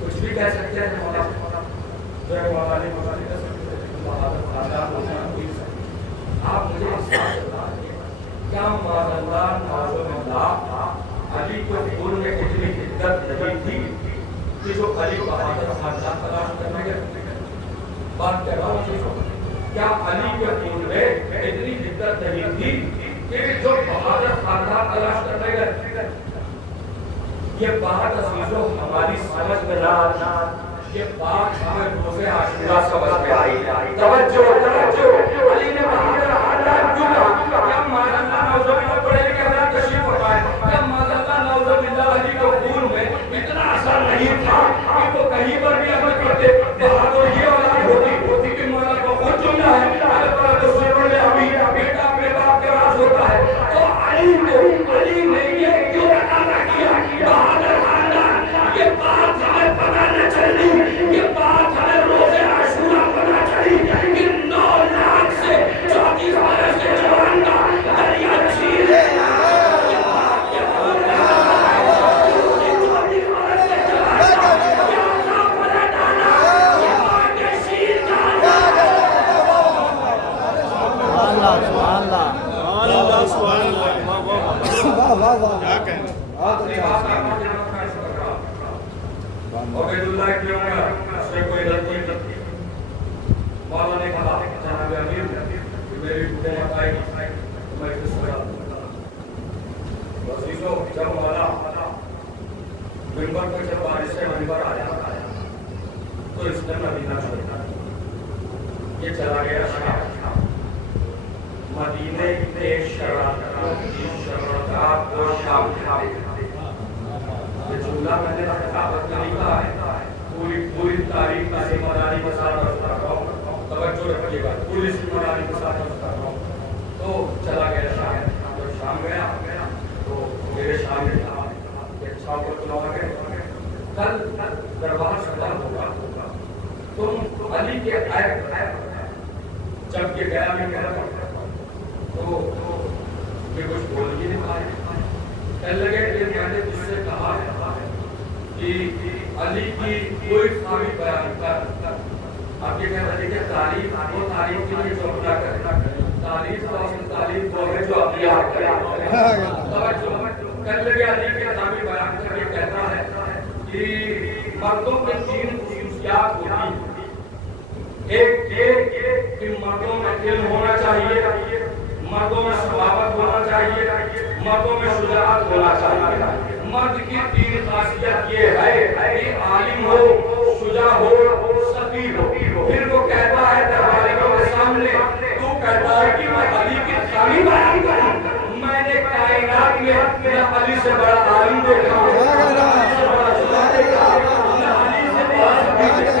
کچھ بھی کہہ سکتے ہیں مولا آپ مجھے کیا علی کو خون میں اتنی حدت نہیں تھی کہ جو علی بہادر خاندان تلاش کرنے کے بات کر رہا ہوں. کیا علی کے خون میں اتنی حدت نہیں تھی کہ جو بہادر خاندان تلاش کرنے گئے. یہ بات عزیزو ہماری سمجھ میں نہ آنا, یہ بات ہمیں روزے عاشورہ سمجھ میں آئی. توجہ علی نے بہادر خاندان کیوں کہا؟ کیا معاذ اللہ نعوذ باللہ پڑھے لکھے حضرات تشریف فرمائے, کیا معاذ اللہ نعوذ باللہ علی کے خون میں اتنا اثر نہیں تھا کہ وہ کہیں پر بھی عمل کرتے بہادر یہ اولاد ہوتی کہ مولا کو خود چننا ہے. اگر پر تو سن لے ابھی بیٹا اپنے باپ کے راز ہوتا ہے تو علی نے یہ کیوں ادا کیا؟ بہادر خاندان. یہ بات ہمیں پتہ نہ چلی, یہ بات ہمیں روزے عاشورہ پتہ چلی کہ 9 لاکھ سے 34 برس کے جوان کا دریا جھیل ہے. عبید اللہ کیوں گا اس میں کوئی غلطی نہیں. مولا نے کہا جناب امیر میری حکومت آئے گی تو میں کس طرح عزیزو. جب مولا منبر پر جب بارش سے منبر آیا تو اس نے مدینہ چھوڑا, یہ چلا گیا شام. مدینے کے شرکات کو شام کھاتے. یہ جملہ میں نے خطابت میں نہیں کہا ہے, پوری تاریخ کا ذمہ داری کے ساتھ عرض کر رہا ہوں. توجہ رکھیے گا, پوری ذمہ داری کے ساتھ عرض کر رہا ہوں. تو چلا گیا شام. جب شام گیا تو میرے شام نے کہا کہ اچھا کو چلاؤ گے کل دربار سجا ہوگا, تم علی کے عیب. جب یہ گیا میں کہہ رہا تو یہ کچھ بول ہی نہیں پائے. کہنے لگے کہ میں نے تجھ سے کہا کہ علی کی کوئی خامی بیان کر. آپ یہ کہہ رہے کہ تعریف وہ تعریف کے لیے جو اپنا کرے, تعریف تو اصل تعریف وہ ہے جو اپنی آپ کرے. کہنے لگے علی کی خامی بیان کر کے کہتا ہے کہ مردوں میں 3 خصوصیات ہوتی ہیں. ایک کہ مردوں میں علم ہونا چاہیے, مردوں میں ثقافت ہونا چاہیے, مردوں میں شجاعت ہونا چاہیے. مرد کی 3 خاصیت یہ ہے کہ عالم ہو, شجاع ہو, سخی ہو. پھر وہ کہتا ہے درباریوں کے سامنے, تو کہتا ہے کہ میں علی کی خامی بیان کروں. میں نے کائنات میں نہ علی سے بڑا عالم دیکھا, نہ علی سے بڑا شجاع دیکھا, نہ علی سے بڑا سخی دیکھا.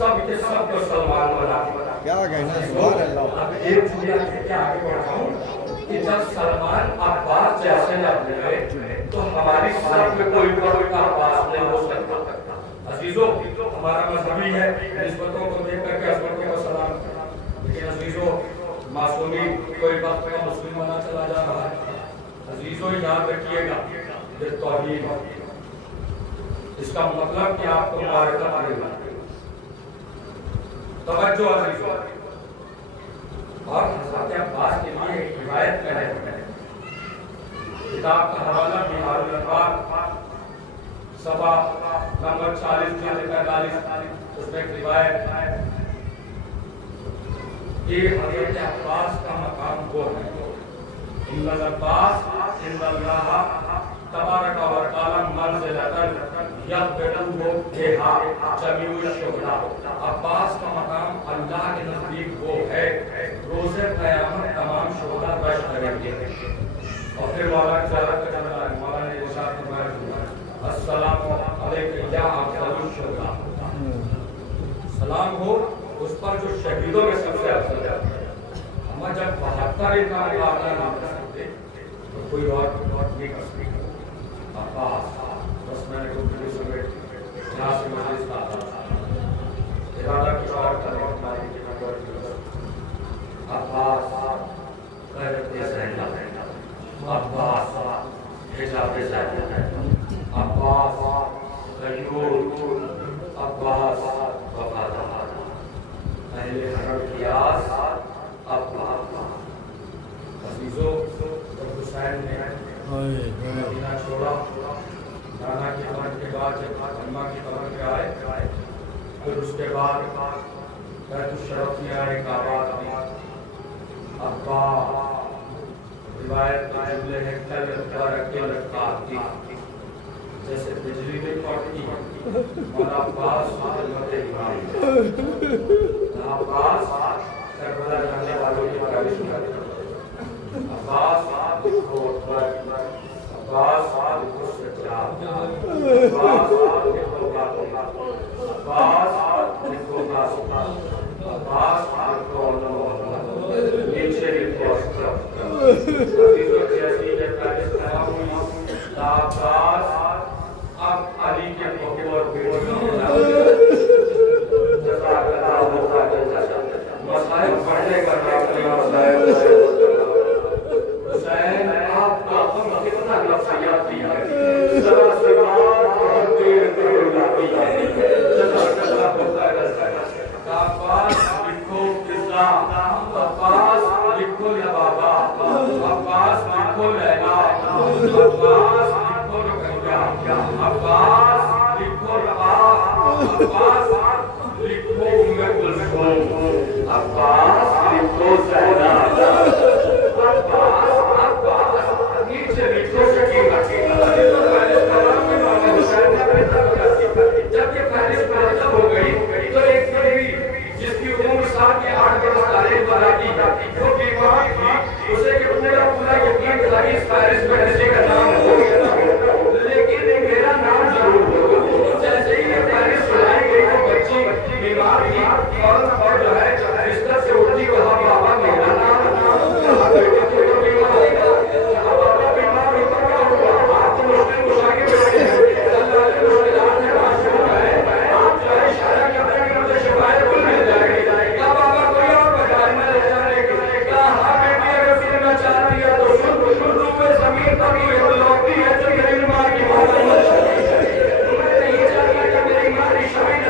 سب کے سب کو سلمان بنا کیا کہنا سبحان اللہ. اب ایک جملہ کہہ کے آگے بڑھاؤں کہ جب سلمان عباس جیسے نہ ملے تو ہماری سب میں کوئی بڑا عباس نہیں ہو سکتا. عزیزوں ہمارا مذہبی ہے نسبتوں کو دیکھ کر کے عظمتوں کو سلام کرنا، لیکن عزیزوں معصومی کوئی وقت کا مسلم بنا چلا جا رہا ہے. عزیزوں یاد رکھیے گا یہ توحید اس کا مطلب کہ آپ کو معرفت ملے گا. توجہ عزیزوں، اور حضرت عباس کے لیے ایک روایت میں ہے، کتاب کا حوالہ بہار الانوار صفحہ نمبر 40 سے 45، اس میں ایک روایت ہے کہ حضرت عباس کا مقام وہ ہے ان العباس ان اللہ تبارک و تعالی منزلۃ یغفرہ بہا جمیع الشہداء. عباس کا مقام اللہ کے نزدیک وہ ہے روز قیامت تمام شہداء رش کریں گے. اور پھر مولا کی زیارت کا جملہ ہے، مولا نے ارشاد فرمایا السلام علیکم یا افضل الشہداء، سلام ہو اس پر جو شہیدوں میں سب سے افضل ہے. ہم جب 72 انسان کا آقا نام کر سکتے تو کوئی اور نہیں کر سکتے. عباس بس میں نے گفتگو سمیٹ یہاں سے مجلس کا آغاز ارادہ کچھ اور کرنے ہماری جنگل عباس غیرت زینہ، عباس حجاب زینہ، عباس غیور، عباس وفادار، اہل حرم کی آس عباس. عزیزوں جب حسین نے مدینہ چھوڑا، نانا کی قبر کے بعد جب اماں کی قبر پہ آئے، پھر اس کے بعد بیت الشرف میں آئے کعبہ عباس. روایت میں جملے ہیں کل برکت لگاتی جیسے بجلی میں پڑتی اور عباس خدمت امام. عباس کربلا جانے والوں کی بارش کرتا، عباس کو عباس کو سجاد، عباس کو باطل، عباس کو قاسم، عباس کو نیچے لکھو عزیزوں جیسی جب کا ہوئی عباس اب علی کے بہور جزاک اللہ خیر. مسائل پڑھنے کا نام حسین آپ کا ہم کتنا نفسیاتی ہے، ذرا سے بات بہت دیر دیر لاتی ہے. جزاک اللہ خیر. عباس لکھو قصہ، عباس لکھو یا بابا، عباس لکھو لیلا، عباس لکھو رقیہ، عباس لکھو رباب، عباس لکھو ام کلثوم، عباس لکھو زینب، عباس نیچے لکھو سکینہ. جب یہ فہرست مرتب ہو گئی تو ایک بیوی جس کی عمر 7 یا 8 برس تعلیم پر آتی وہ بیمار تھی، اسے کہ پورا پورا یقین تھا کہ اس فہرست میں کسی کا نام ہو، لیکن میرا نام ضرور ہوگا. جیسے ہی یہ فہرست سنائی گئی وہ بچی بیمار تھی اور جو ہے بستر سے اٹھی کہا بابا میرا نام بیٹے تو بیمار ہے، بابا بیمار ہوتا کیا ہوا، آپ تو مشکل کچھ آگے بیٹھے ہیں، اللہ علیہ وسلم نے معصوم ہے، آپ جو ہے اشارہ کرتے ہیں کہ مجھے شفایت کل مل جائے گی. کہا بابا کوئی اور بجائے میں لے جانے کے، کہا ہاں بیٹی اگر سننا چاہتی ہے تو سن روئے زمین پر بھی لوٹی ہے جو میری ماں کی محبت میں نہیں چاہتا کہ میری ماں کی شہید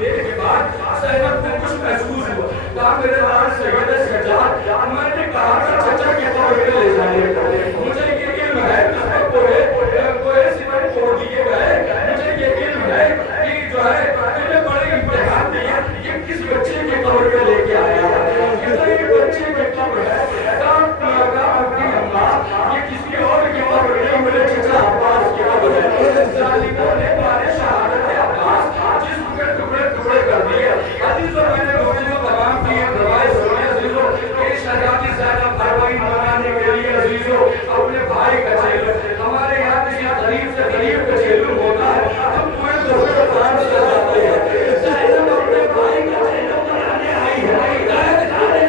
دیر کے بعد زینب کو کچھ محسوس ہوا. کہا میرے لال سید سجاد میں نے کہا کہ چچا کے طور پہ لے جائیے. مجھے یہ علم ہے کوئی سمٹ چھوڑ دیے گئے. مجھے یہ علم ہے کہ جو ہے تمہیں بڑے امتحان دیا یہ کس بچے کے طور پہ لے کے آیا ہے. یہ بچے کے طور ہے یہ کسی اور کے طور پہ نہیں ملے چچا عباس کے طور ہے. ظالموں نے مارے شہادت عباس جس ٹکڑے ٹکڑے کر دیے. عزیزوں میں نے دوستوں تمام کی ایک روایت سنی عزیزوں کہ شہزادی زینب اربعین منانے کے لیے عزیزوں اپنے بھائی کا چہلو ہمارے یہاں سے غریب کا چہلو ہوتا ہے ہم پورے دوستوں کو قرآن سے جاتے ہیں. زینب اپنے بھائی کا چہلو بنانے آئی ہے. ہدایت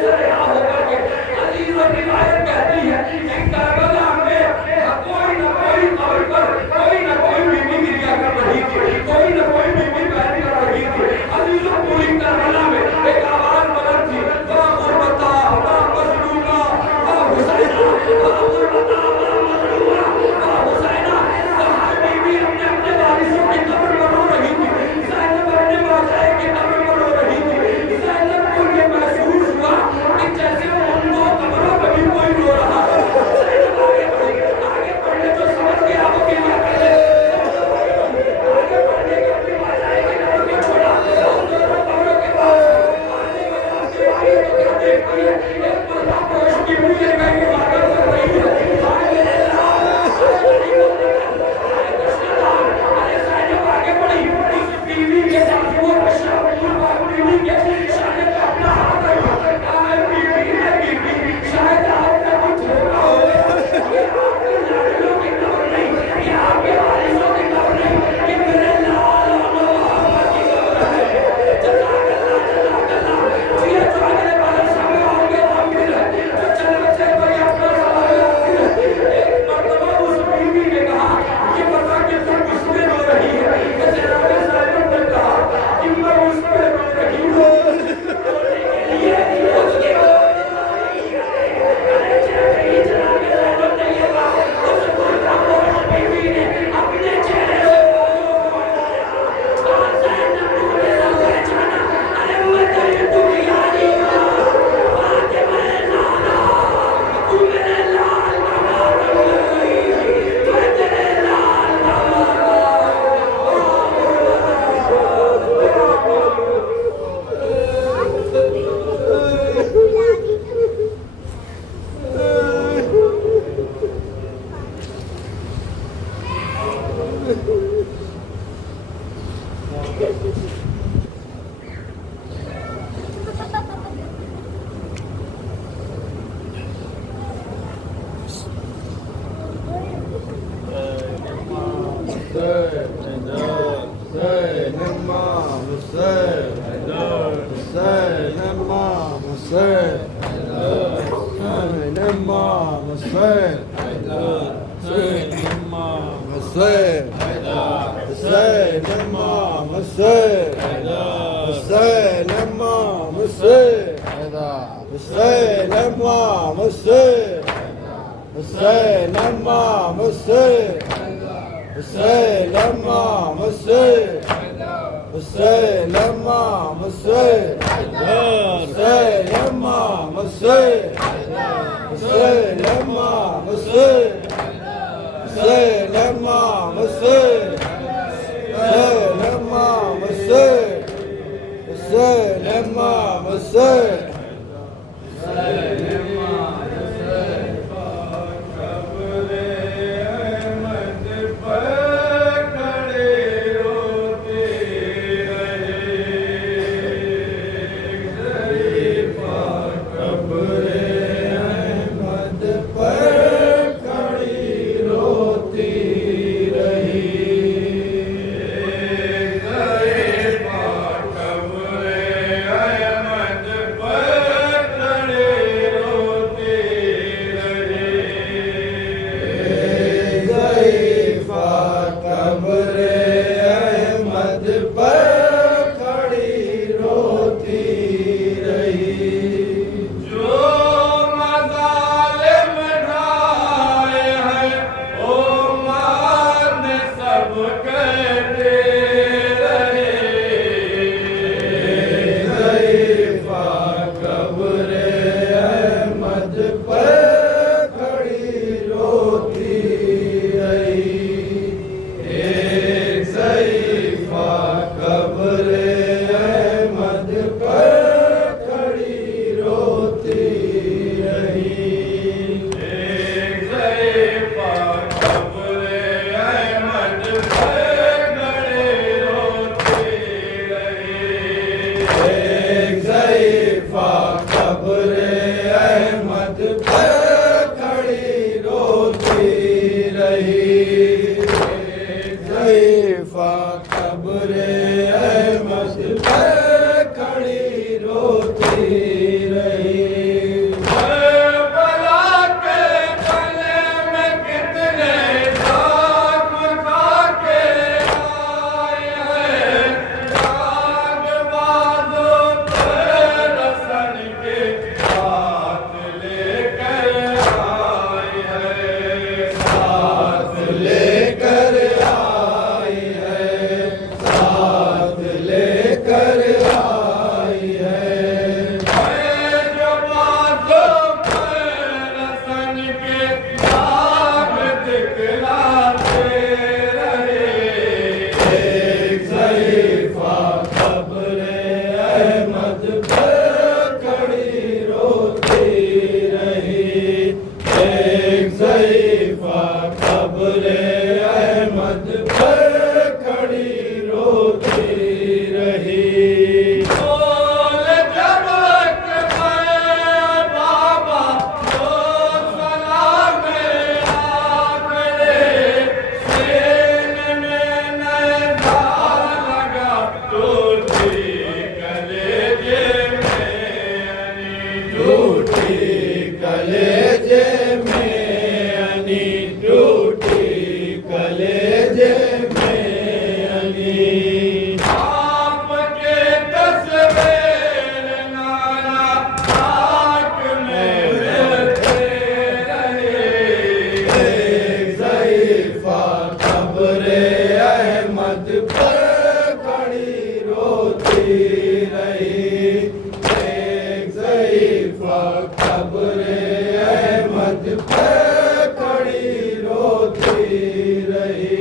سے رہا ہو کر کے عزیزوں کی روایت کہتی ہے کہ کربلا میں کوئی نہ کوئی قبر پر کوئی نہ کوئی بیوی گریا کر رہی تھی. کوئی نہ کوئی بیوی بہن کر رہی تھی. عزیزوں پوری کربلا میں ایک آواز بلند تھی وا غربتا وا مظلوما وا حسینہ وا غربتا وا مظلوما وا حسینہ. ہر بیوی اپنے اپنے وارثوں کی قبر پر رو رہی تھی. زینب اپنے والدین کی قبر پر رو رہی تھی. زینب کو یہ محسوس ہوا کہ جیسے ان دو قبروں پہ بھی کوئی رو رہا ہے. زینب آگے بڑھنے جو سمجھ گیا وہ کیا کرے. آگے بڑھنے کے اپنی والدین کی قبر کو چھوڑا ان دونوں قبروں کے پاس آنے کے بعد سے آئی تو کیا دیکھتی ہے ایک پردہ پوش کی مجھے میں عبادت کر رہی ہے. آئے میرے اللہ ارے زینب آگے بڑھی اس بیوی کے ساتھ وہ اشرف بیوی کے شاید اپنا ہاتھ رکھا. آئے بیوی ہے بیوی شاید آپ نے کچھ ہوگا ہو گیا. یہ آپ کے لاڈلوں کی قبر نہیں یہ آپ کے وارثوں کی قبر نہیں یہ میرے لال اور محمد کی قبر ہے. جزاک اللہ جزاک اللہ. یہ جو اگلے بار سامنے آؤ گے ہم بھی ہے جو چل بچے بھائی اپنا سوال ہے. ایک مرتبہ اس بیوی نے کہا یہ بتا کہ تم کس میں رو رہی ہے. جناب زینب نے کہا کہ میں اس پہ رو رہی ہوں. یہ اس کے اپنے چہرے سے پر رہی، ایک ضعیفہ قبر احمد پہ کھڑی روتی رہی۔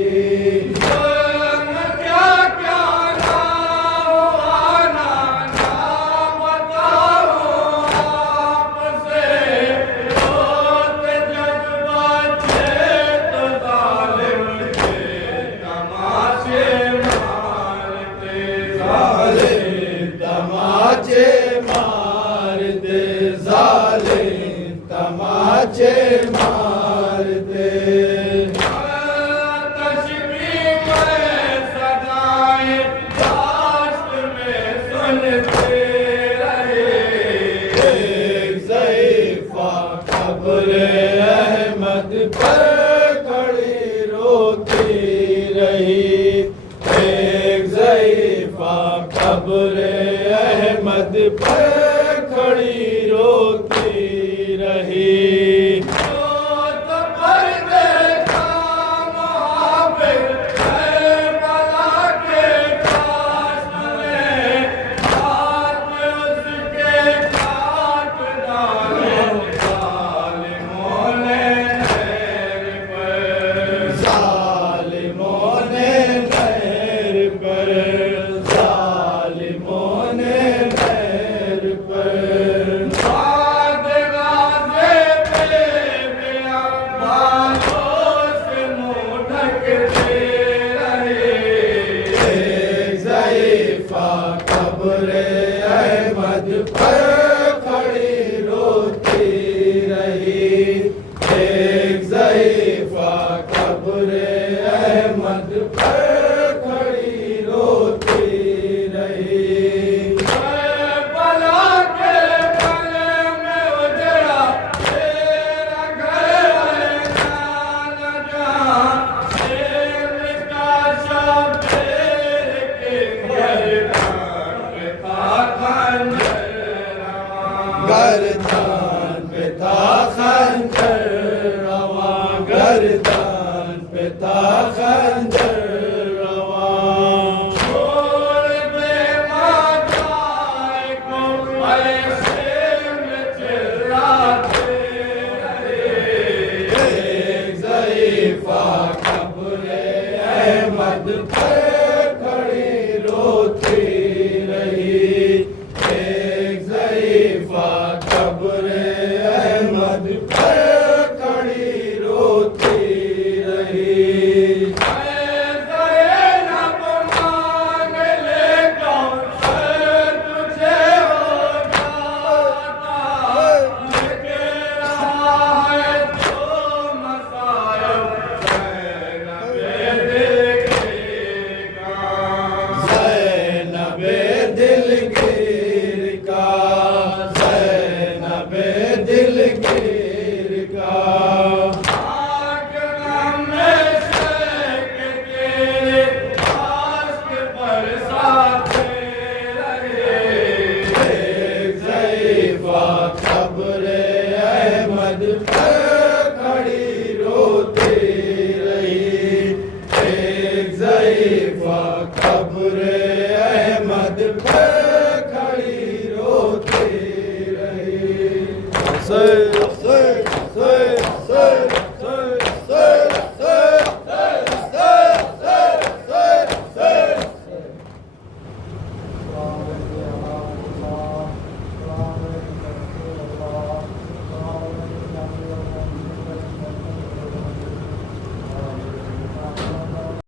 تماچے مار دے، تشبیہ میں سدائیں داشت میں سنتے رہے، ایک ضعیفہ قبر احمد پر کھڑی روتی رہی، ایک ضعیفہ قبر احمد پر کھڑی روتی رہی۔ قبر احمد پر کھڑی روتی رہی، ایک ضعیفہ قبر احمد پر کھڑی روتی رہی۔ بلا کے گلے میں اجڑا تیرا گھر جان جہاں، شیر کا شبیر کے گھر گردان پہ تھا خنجر رواں، گردان پہ تھا خنجر رواں، چھوڑ دے ماتائے کو ایسے میں چراتے رہے، ایک ضعیفہ قبر احمد پر کھڑی روتی رہی، ایک ضعیفہ قبر احمد پر کھڑی روتی رہی۔ زینب مانگ لے کوثر تجھے ہو جاتا، لکھ رہا ہے تو مصائب زینب دلگیر کا، زینب دلگیر کا، زینب دلگیر کا، آگ میں سینک کے عاشق برساتے رہے، ایک ضعیفہ قبر احمد پر کھڑی روتی رہی، ایک ضعیفہ قبر احمد پر کھڑی روتی رہی۔